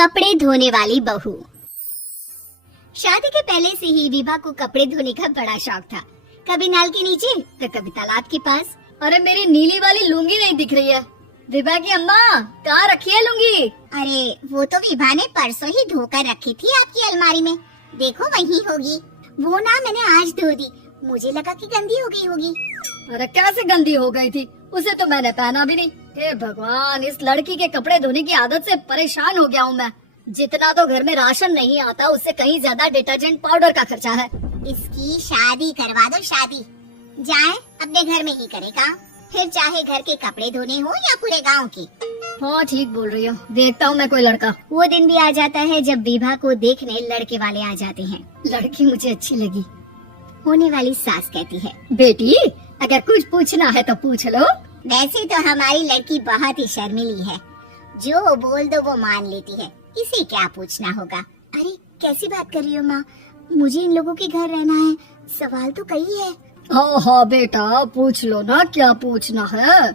कपड़े धोने वाली बहू। शादी के पहले से ही विभा को कपड़े धोने का बड़ा शौक था। कभी नल के नीचे तो कभी तालाब के पास। अरे मेरी नीली वाली लुंगी नहीं दिख रही है। विभा की अम्मा कहाँ रखी है लुंगी? अरे वो तो विभा ने परसों ही धोकर रखी थी आपकी अलमारी में, देखो वहीं होगी। वो ना मैंने आज धो दी, मुझे लगा कि गंदी हो गई होगी। अरे कैसे गंदी हो गई थी, उसे तो मैंने पहना भी नहीं। हे भगवान, इस लड़की के कपड़े धोने की आदत से परेशान हो गया हूँ मैं। जितना तो घर में राशन नहीं आता उससे कहीं ज्यादा डिटर्जेंट पाउडर का खर्चा है। इसकी शादी करवा दो, शादी जाए अपने घर में ही करेगा, फिर चाहे घर के कपड़े धोने हो या पूरे गांव के। हाँ ठीक बोल रही हो, देखता हूँ मैं कोई लड़का। वो दिन भी आ जाता है जब विभा को देखने लड़के वाले आ जाते हैं। लड़की मुझे अच्छी लगी। होने वाली सास कहती है, बेटी अगर कुछ पूछना है तो पूछ लो। वैसे तो हमारी लड़की बहुत ही शर्मीली है, जो बोल दो वो मान लेती है, इसे क्या पूछना होगा। अरे कैसी बात कर रही हो माँ, मुझे इन लोगों के घर रहना है, सवाल तो कई है। हाँ हाँ बेटा पूछ लो ना, क्या पूछना है।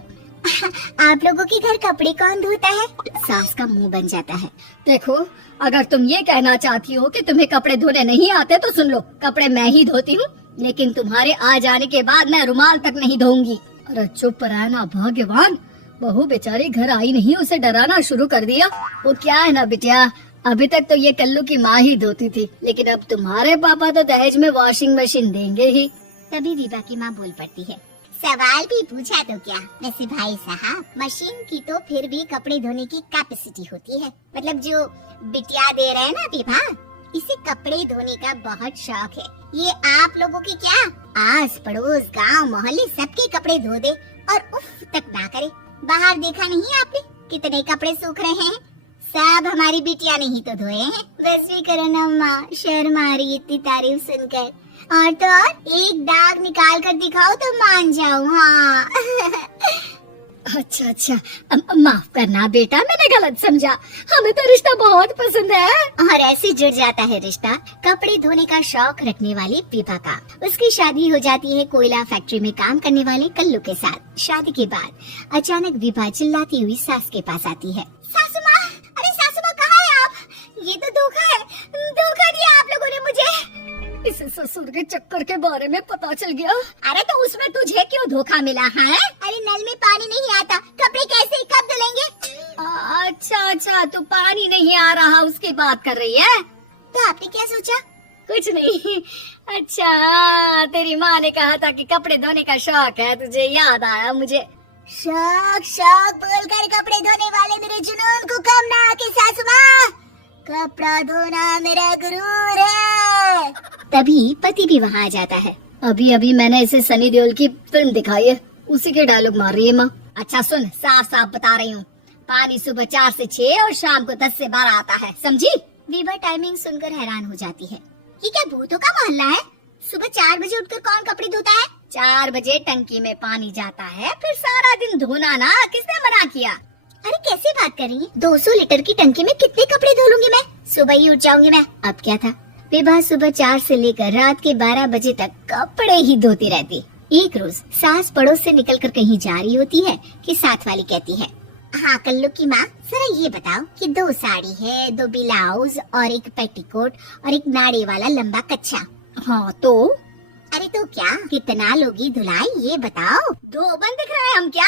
आप लोगों के घर कपड़े कौन धोता है? सास का मुंह बन जाता है। देखो अगर तुम ये कहना चाहती हो कि तुम्हें कपड़े धोने नहीं आते तो सुन लो, कपड़े मैं ही धोती हूँ, लेकिन तुम्हारे आ जाने के बाद मैं रुमाल तक नहीं धोऊंगी। अरे चुप रहना भाग्यवान, बहू बेचारी घर आई नहीं, उसे डराना शुरू कर दिया। वो क्या है ना बिटिया, अभी तक तो ये कल्लू की माँ ही धोती थी, लेकिन अब तुम्हारे पापा तो दहेज में वॉशिंग मशीन देंगे ही। तभी विभा की माँ बोल पड़ती है, सवाल भी पूछा तो क्या। वैसे भाई साहब, मशीन की तो फिर भी कपड़े धोने की कैपेसिटी होती है। मतलब जो बिटिया दे रहे हैं ना विभा, इसे कपड़े धोने का बहुत शौक है। ये आप लोगों की क्या आस पड़ोस गांव मोहल्ले सबके कपड़े धो दे और उफ तक ना करे। बाहर देखा नहीं आपने कितने कपड़े सूख रहे हैं, सब हमारी बिटिया ने ही तो धोए हैं। बस भी करो ना माँ, शर्म आ रही इतनी तारीफ सुनकर। और तो और एक दाग निकाल कर दिखाओ तो मान जाऊँ। हाँ अच्छा माफ करना बेटा, मैंने गलत समझा, हमें तो रिश्ता बहुत पसंद है। और ऐसे जुड़ जाता है रिश्ता कपड़े धोने का शौक रखने वाली विभा का। उसकी शादी हो जाती है कोयला फैक्ट्री में काम करने वाले कल्लू के साथ। शादी के बाद अचानक विभा चिल्लाती हुई सास के पास आती है, सासू माँ, अरे सासू माँ कहाँ है आप? ये तो धोखा है, धोखा दिया आप लोगों ने मुझे। इसे ससुर के चक्कर के बारे में पता चल गया। अरे तो उसमें तुझे क्यों धोखा मिला है? अरे नल में पानी नहीं आता, कपड़े कैसे कब धुलेंगे? अच्छा तू पानी नहीं आ रहा उसकी बात कर रही है। तो आपने क्या सोचा? कुछ नहीं। अच्छा तेरी माँ ने कहा था कि कपड़े धोने का शौक है, तुझे याद आया मुझे। शौक बोलकर कपड़े धोने वाले मेरे जुनून को कम ना आके सासू माँ, कपड़ा धोना मेरा गुरूर है। तभी पति भी वहाँ आ जाता है। अभी मैंने इसे सनी देओल की फिल्म दिखाई है, उसी के डायलॉग मार रही है माँ। अच्छा सुन, साफ साफ बता रही हूँ, पानी सुबह 4 से 6 और शाम को 10 से 12 आता है, समझी? विभा टाइमिंग सुनकर हैरान हो जाती है, ये क्या भूतों का मोहल्ला है? सुबह 4 बजे उठकर कौन कपड़े धोता है? 4 बजे टंकी में पानी जाता है, फिर सारा दिन धोना ना, किसने मना किया? अरे कैसे बात कर रही है, 200 लीटर की टंकी में कितने कपड़े धो लूंगी मैं, सुबह ही उठ जाऊंगी मैं। अब क्या था, विभा सुबह 4 से लेकर रात के 12 बजे तक कपड़े ही धोती रहती। एक रोज सास पड़ोस से निकलकर कहीं जा रही होती है कि साथ वाली कहती है, हाँ कल्लू की माँ, जरा ये बताओ कि 2 साड़ी है, 2 ब्लाउज और एक पेटीकोट और एक नाड़े वाला लंबा कच्छा। हाँ तो? अरे तो क्या, कितना लोगी धुलाई ये बताओ। धोबन दिख रहे हैं हम क्या?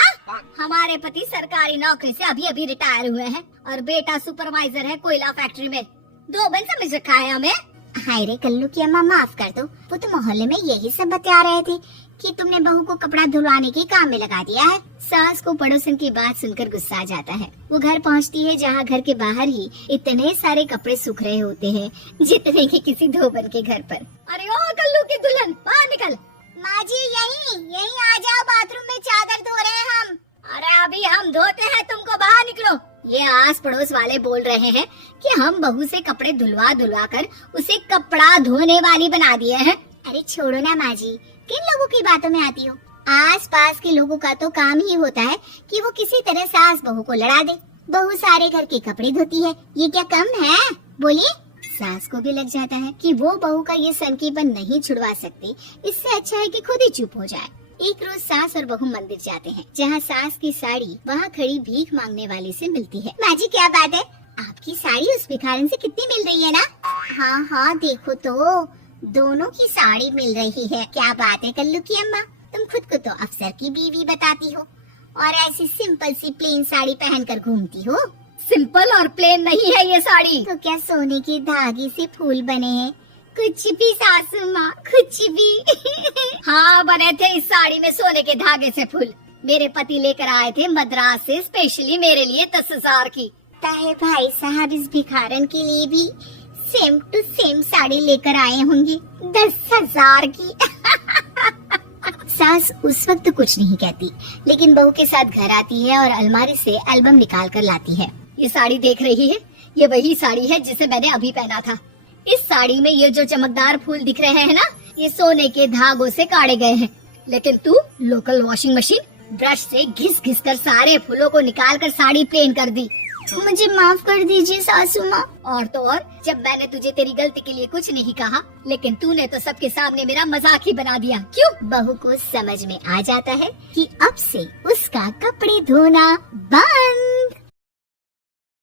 हमारे पति सरकारी नौकरी से अभी रिटायर हुए हैं और बेटा सुपरवाइजर है कोयला फैक्ट्री में। धोबन समझ रखा है हमें। हाय रे कल्लू की अम्मा, माफ कर दो, वो तो मोहल्ले में यही सब बता रहे थे कि तुमने बहू को कपड़ा धुलवाने के काम में लगा दिया है। सास को पड़ोसन की बात सुनकर गुस्सा आ जाता है। वो घर पहुंचती है जहां घर के बाहर ही इतने सारे कपड़े सूख रहे होते हैं जितने कि किसी धोबन के घर पर। अरे ओ कल्लू की दुल्हन, बाहर निकल। माँ जी यहीं आ जाओ, बाथरूम में चादर धो रहे हैं हम। अरे अभी हम धोते हैं, तुमको बाहर निकलो। ये आस पड़ोस वाले बोल रहे हैं कि हम बहू से कपड़े धुलवा कर उसे कपड़ा धोने वाली बना दिए हैं। अरे छोड़ो ना माँ जी, किन लोगों की बातों में आती हो? आस पास के लोगों का तो काम ही होता है कि वो किसी तरह सास बहू को लड़ा दे। बहू सारे घर के कपड़े धोती है, ये क्या कम है? बोलिए। सास को भी लग जाता है कि वो बहू का ये सनकीपन नहीं छुड़वा सकती, इससे अच्छा है कि खुद ही चुप हो जाए। एक रोज सास और बहू मंदिर जाते हैं, जहाँ सास की साड़ी वहाँ खड़ी भीख मांगने वाली से मिलती है। माँ जी क्या बात है, आप आपकी साड़ी उस भिखारन से कितनी मिल रही है ना? हाँ हाँ देखो तो, दोनों की साड़ी मिल रही है। क्या बात है कल्लू की अम्मा, तुम खुद को तो अफसर की बीवी बताती हो और ऐसी सिंपल सी प्लेन साड़ी पहनकर घूमती हो। सिंपल और प्लेन नहीं है ये साड़ी। तो क्या सोने के धागे से फूल बने हैं? कुछ भी सासू माँ, कुछ भी। हाँ बने थे इस साड़ी में सोने के धागे से फूल। मेरे पति लेकर आए थे मद्रास से स्पेशली मेरे लिए 10,000 की। ताहे भाई साहब इस भिखारन के लिए भी सेम टू सेम साड़ी लेकर आए होंगे 10,000 की। सास उस वक्त कुछ नहीं कहती, लेकिन बहू के साथ घर आती है और अलमारी से एल्बम निकाल कर लाती है। ये साड़ी देख रही है, ये वही साड़ी है जिसे मैंने अभी पहना था। इस साड़ी में ये जो चमकदार फूल दिख रहे हैं ना, ये सोने के धागों से काटे गए हैं। लेकिन तू लोकल वॉशिंग मशीन ब्रश से घिस घिस कर सारे फूलों को निकाल कर साड़ी प्लेन कर दी। मुझे माफ कर दीजिए सासू माँ। और तो और, जब मैंने तुझे तेरी गलती के लिए कुछ नहीं कहा, लेकिन तूने तो सबके सामने मेरा मजाक ही बना दिया। क्यों? बहू को समझ में आ जाता है कि अब से उसका कपड़े धोना बंद।